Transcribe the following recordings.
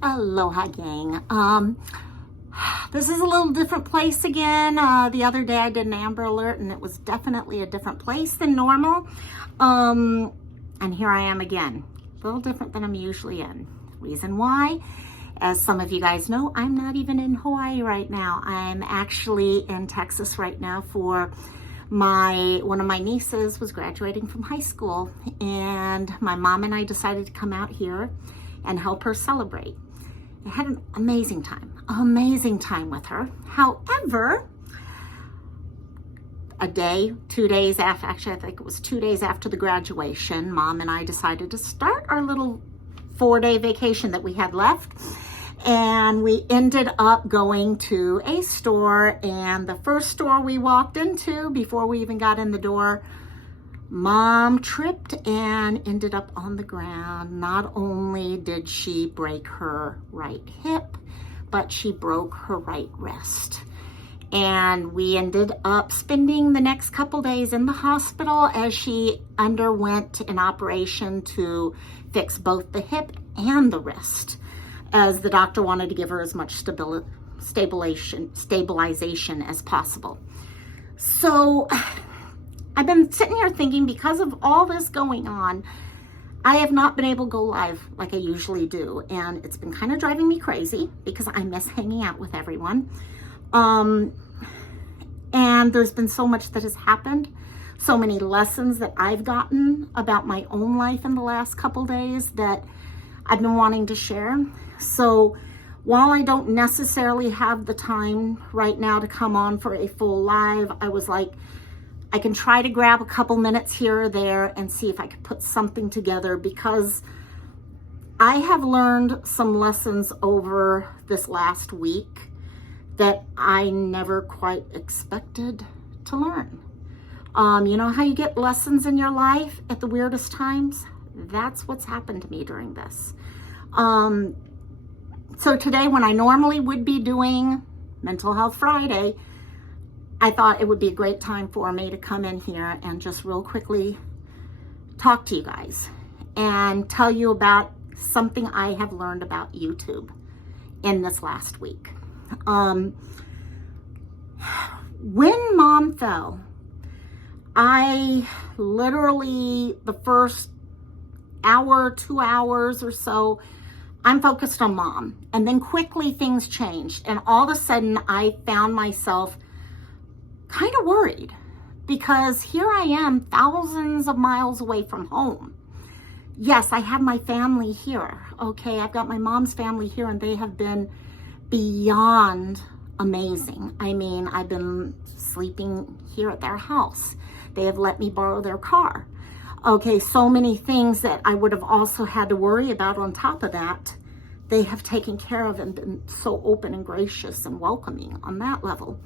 Aloha, gang. This is a little different place again. The other day I did an Amber Alert and it was definitely a different place than normal. And here I am again, a little different than I'm usually in. Reason why, as some of you guys know, I'm not even in Hawaii right now. I'm actually in Texas right now for one of my nieces was graduating from high school, and my mom and I decided to come out here and help her celebrate. I had an amazing time with her. However, a day, 2 days after, actually I think it was 2 days after the graduation, Mom and I decided to start our little 4-day vacation that we had left. And we ended up going to a store, and the first store we walked into, before we even got in the door, Mom tripped and ended up on the ground. Not only did she break her right hip, but she broke her right wrist. And we ended up spending the next couple days in the hospital as she underwent an operation to fix both the hip and the wrist, as the doctor wanted to give her as much stabilization as possible. So I've been sitting here thinking, because of all this going on, I have not been able to go live like I usually do. And it's been kind of driving me crazy because I miss hanging out with everyone. And there's been so much that has happened, so many lessons that I've gotten about my own life in the last couple days that I've been wanting to share. So while I don't necessarily have the time right now to come on for a full live, I was like, I can try to grab a couple minutes here or there and see if I could put something together, because I have learned some lessons over this last week that I never quite expected to learn. You know how you get lessons in your life at the weirdest times? That's what's happened to me during this. So today, when I normally would be doing Mental Health Friday, I thought it would be a great time for me to come in here and just real quickly talk to you guys and tell you about something I have learned about YouTube in this last week. When Mom fell, I literally, the first hour, 2 hours or so, I'm focused on Mom. And then quickly things changed. And all of a sudden I found myself kind of worried, because here I am thousands of miles away from home. Yes, I have my family here. Okay, I've got my mom's family here, and they have been beyond amazing. I mean, I've been sleeping here at their house. They have let me borrow their car. Okay, so many things that I would have also had to worry about on top of that, they have taken care of and been so open and gracious and welcoming on that level.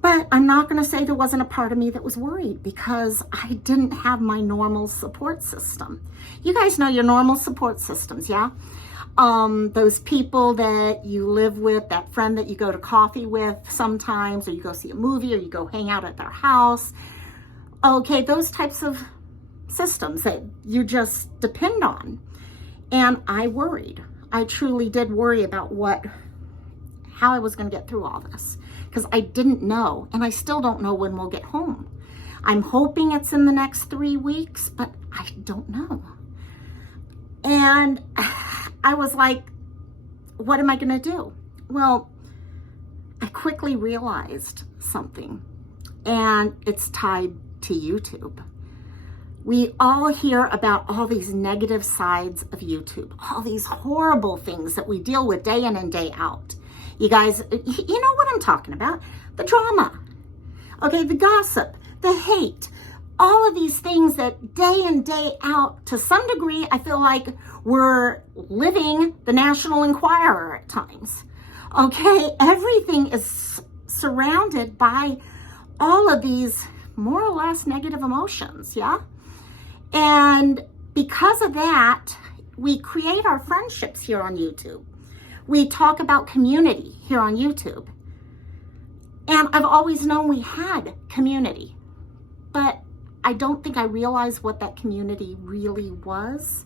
But I'm not going to say there wasn't a part of me that was worried, because I didn't have my normal support system. You guys know your normal support systems, yeah? Those people that you live with, that friend that you go to coffee with sometimes, or you go see a movie, or you go hang out at their house. Okay, those types of systems that you just depend on. And I worried. I truly did worry about how I was going to get through all this, because I didn't know, and I still don't know when we'll get home. I'm hoping it's in the next 3 weeks, but I don't know. And I was like, what am I going to do? Well, I quickly realized something, and it's tied to YouTube. We all hear about all these negative sides of YouTube, all these horrible things that we deal with day in and day out. You guys, you know what I'm talking about. The drama, okay, the gossip, the hate, all of these things that day in, day out, to some degree, I feel like we're living the National Enquirer at times. Okay, everything is surrounded by all of these more or less negative emotions, yeah? And because of that, we create our friendships here on YouTube. We talk about community here on YouTube. And I've always known we had community, but I don't think I realized what that community really was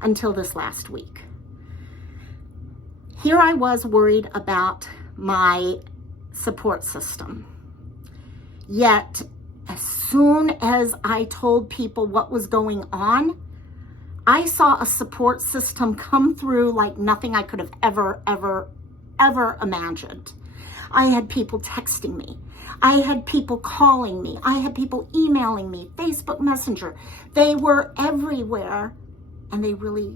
until this last week. Here I was worried about my support system. Yet, as soon as I told people what was going on, I saw a support system come through like nothing I could have ever imagined. I had people texting me. I had people calling me. I had people emailing me, Facebook Messenger. They were everywhere, and they really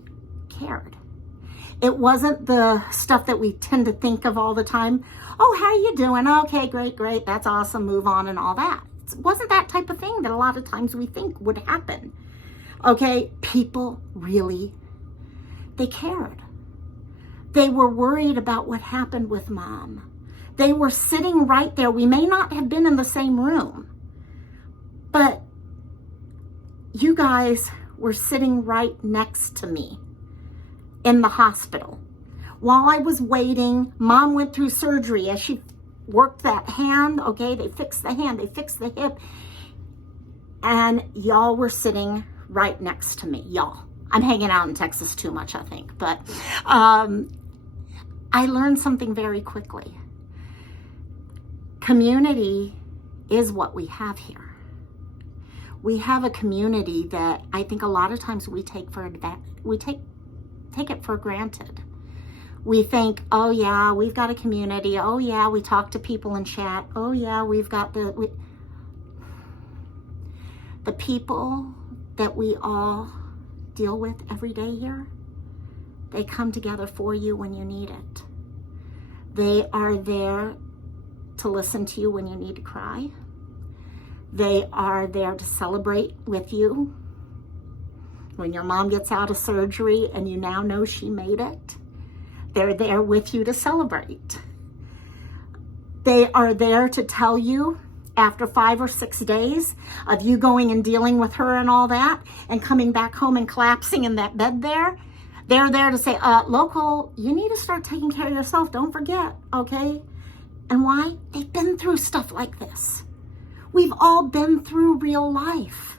cared. It wasn't the stuff that we tend to think of all the time. Oh, how you doing? Okay, great. That's awesome. Move on and all that. It wasn't that type of thing that a lot of times we think would happen. Okay, people really, they cared. They were worried about what happened with Mom. They were sitting right there. We may not have been in the same room, but you guys were sitting right next to me in the hospital. While I was waiting, Mom went through surgery. As she worked that hand, okay, they fixed the hand, they fixed the hip, and y'all were sitting right next to me. Y'all. I'm hanging out in Texas too much, I think, but I learned something very quickly. Community is what we have here. We have a community that I think a lot of times we take it for granted. We think, oh yeah, we've got a community. Oh yeah, we talk to people in chat. Oh yeah, we've got the people that we all deal with every day here. They come together for you when you need it. They are there to listen to you when you need to cry. They are there to celebrate with you when your mom gets out of surgery and you now know she made it. They're there with you to celebrate. They are there to tell you after 5 or 6 days of you going and dealing with her and all that and coming back home and collapsing in that bed there. They're there to say, local, you need to start taking care of yourself. Don't forget, okay? And why? They've been through stuff like this. We've all been through real life,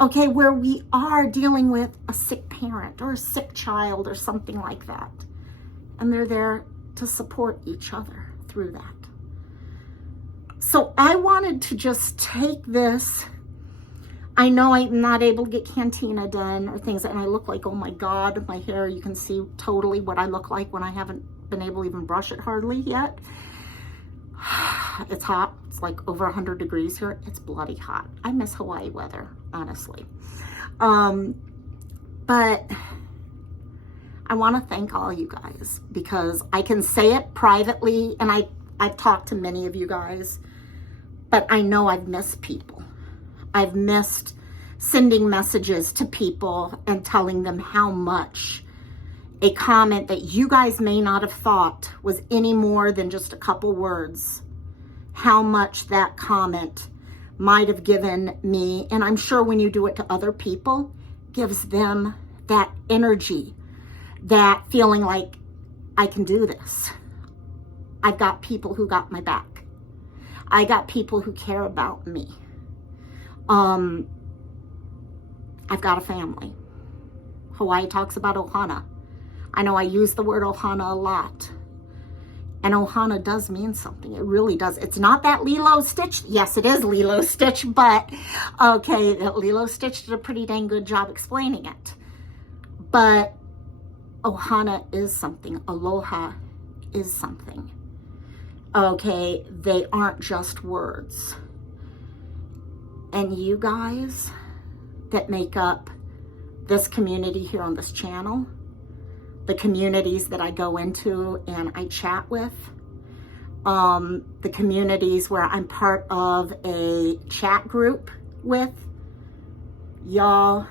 okay, where we are dealing with a sick parent or a sick child or something like that. And they're there to support each other through that. So I wanted to just take this. I know I'm not able to get Cantina done or things, and I look like, oh my God, my hair, you can see totally what I look like when I haven't been able to even brush it hardly yet. It's hot. It's like over 100 degrees here. It's bloody hot. I miss Hawaii weather, honestly. But I want to thank all you guys because I can say it privately, and I've talked to many of you guys, but I know I've missed people. I've missed sending messages to people and telling them how much a comment that you guys may not have thought was any more than just a couple words, how much that comment might have given me, and I'm sure when you do it to other people, gives them that energy, that feeling like, I can do this. I've got people who got my back. I got people who care about me. I've got a family. Hawaii talks about ohana. I know I use the word ohana a lot. And ohana does mean something. It really does. It's not that Lilo Stitch. Yes, it is Lilo Stitch, but okay, Lilo Stitch did a pretty dang good job explaining it. But ohana is something. Aloha is something. Okay, they aren't just words. And you guys that make up this community here on this channel, the communities that I go into and I chat with, the communities where I'm part of a chat group with, y'all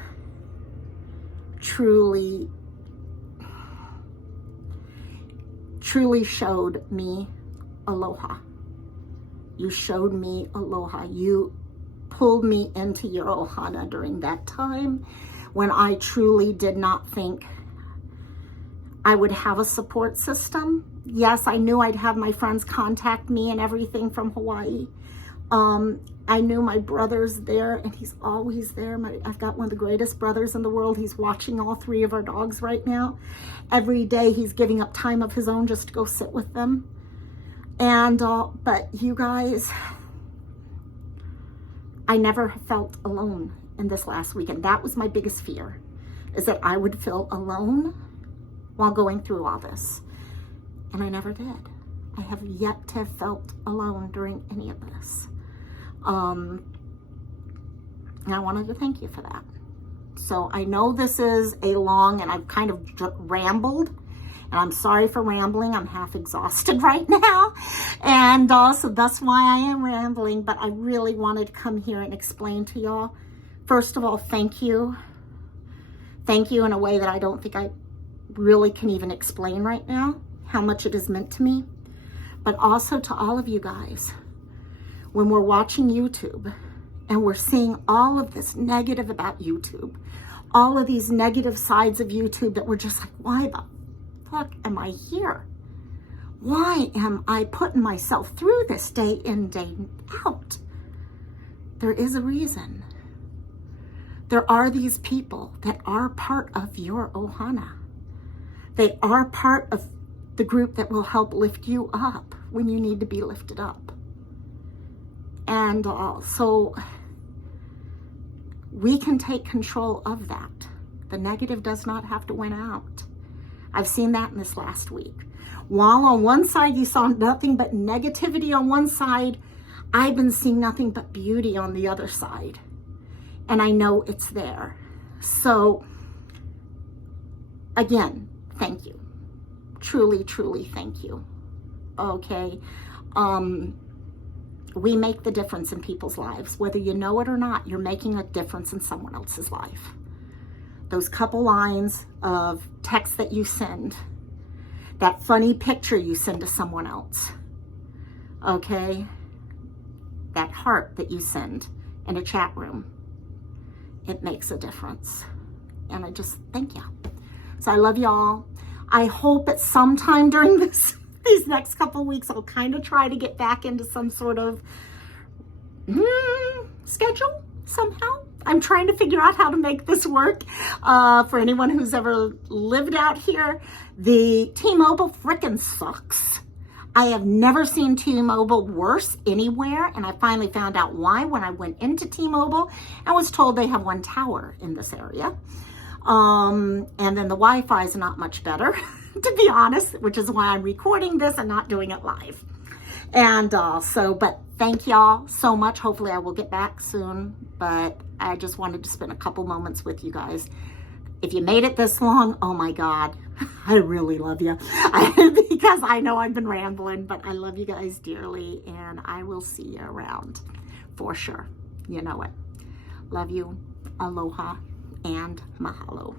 truly showed me aloha. You showed me aloha. You pulled me into your ohana during that time when I truly did not think I would have a support system. Yes, I knew I'd have my friends contact me and everything from Hawaii, I knew my brother's there, and he's always there. I've got one of the greatest brothers in the world. He's watching all 3 of our dogs right now. Every day he's giving up time of his own just to go sit with them. And, but you guys, I never felt alone in this last weekend. That was my biggest fear, is that I would feel alone while going through all this. And I never did. I have yet to have felt alone during any of this. And I wanted to thank you for that. So I know this is a long, and I've kind of rambled, and I'm sorry for rambling. I'm half exhausted right now. And so that's why I am rambling, but I really wanted to come here and explain to y'all. First of all, thank you. Thank you in a way that I don't think I really can even explain right now, how much it has meant to me. But also to all of you guys, when we're watching YouTube and we're seeing all of this negative about YouTube, all of these negative sides of YouTube that we're just like, why the fuck am I here? Why am I putting myself through this day in, day out? There is a reason. There are these people that are part of your Ohana. They are part of the group that will help lift you up when you need to be lifted up. And so we can take control of that. The negative does not have to win out. I've seen that in this last week. While on one side you saw nothing but negativity on one side, I've been seeing nothing but beauty on the other side. And I know it's there. So again, thank you. Truly, truly thank you. Okay. We make the difference in people's lives. Whether you know it or not, you're making a difference in someone else's life. Those couple lines of text that you send, that funny picture you send to someone else, okay? That heart that you send in a chat room, it makes a difference. And I just thank you. So I love y'all. I hope at some time during these next couple of weeks, I'll kind of try to get back into some sort of schedule somehow. I'm trying to figure out how to make this work. For anyone who's ever lived out here, the T-Mobile frickin' sucks. I have never seen T-Mobile worse anywhere, and I finally found out why when I went into T-Mobile and was told they have 1 tower in this area. And then the Wi-Fi is not much better, to be honest, which is why I'm recording this and not doing it live. And but thank y'all so much. Hopefully I will get back soon, but I just wanted to spend a couple moments with you guys. If you made it this long, oh my God, I really love you. Because I know I've been rambling, but I love you guys dearly, and I will see you around for sure. You know it. Love you. Aloha and mahalo.